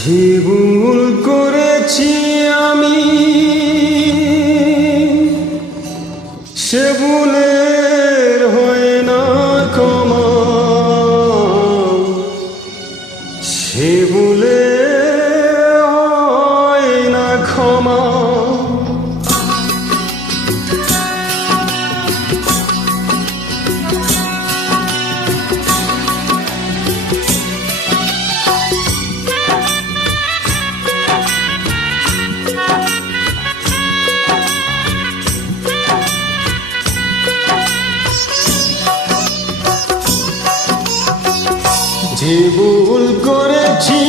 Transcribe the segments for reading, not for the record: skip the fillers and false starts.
যে ভুল করেছি আমি সে ভুলের হয় না ক্ষমা, সে ভুলে হয় না ক্ষমা। যে ভুল করেছি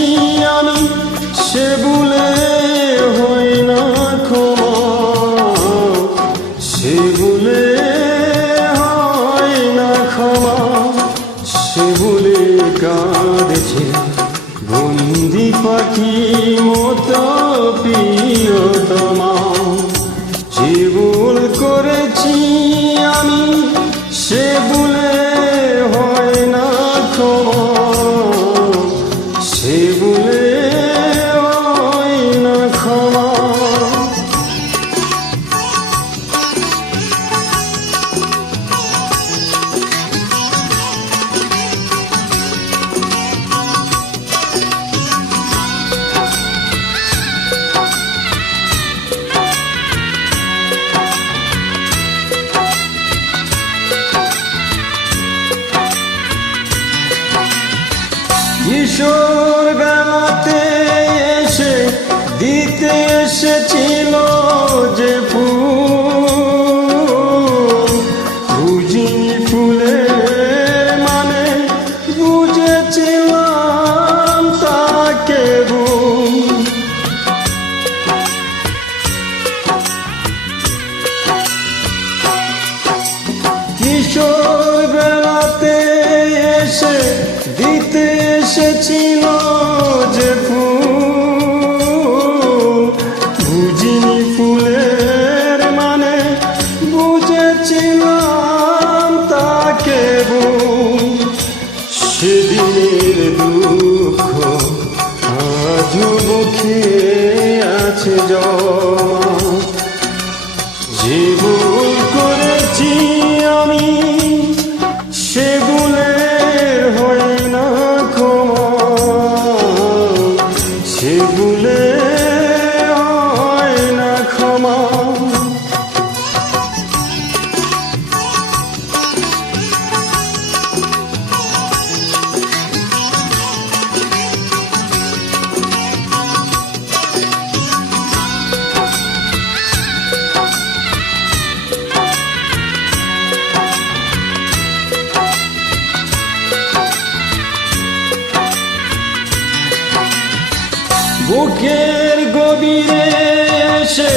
আমি সে ভুলে হয় না ক্ষমা, সে ভুলে হয় না ক্ষমা। সে ভুলে কাঁদেছে বন্দি পাখি মতো প্রিয়তমা। যে ভুল করেছি আমি সে ভুলে হয় না ক্ষমা, সে ভুলে হয় না ক্ষমা। কিশোর বেলাতে এসে দিতে এসেছিল যে ফুল, বুঝিনি ফুলের মানে বুঝেছিলাম তাকে ভুল। কিশোর বেলাতে এসে দিতে এসেছিল যে ফুল, বুঝিনি ফুলের মানে বুঝেছিলাম তাকে ভুল। সেদিনের দুঃখ আজও বুকে আছে জমা। যে ভুল করেছি আমি সে ভুলের হয় না ক্ষমা, সে ভুলে হয় না ক্ষমা। বুকের গভীরে এসে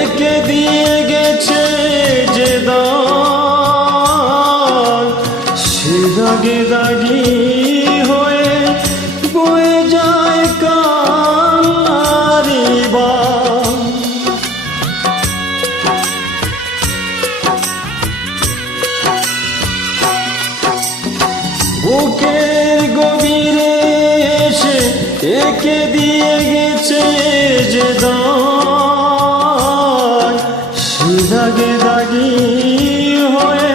একে দিয়ে গেছে যে দাগ, সে দাগে দাগি হয়ে বয়ে যায় কান্নারি বাঁক। বুকের গভীরে এসে একে দিয়ে গেছে যে দাগ, সে দাগে দাগি হয়ে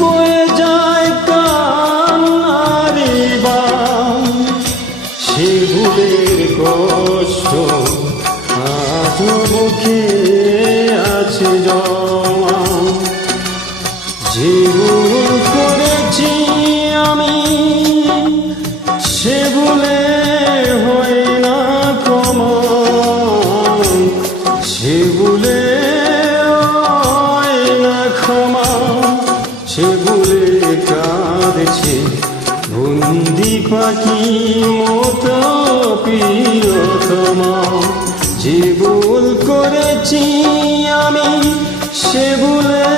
বয়ে যায় কান্নারি বাঁক। সে ভুলের কষ্ট আজও বুকে আছে জমা। যে ভুল করেছি আমি সে ভুলে হয় না ক্ষমা, সে ভুলে হয় না ক্ষমা। সে ভুলে কাঁদেছে বন্দি পাখি মতো প্রিয়তমা। যে ভুল করেছি আমি সে ভুলে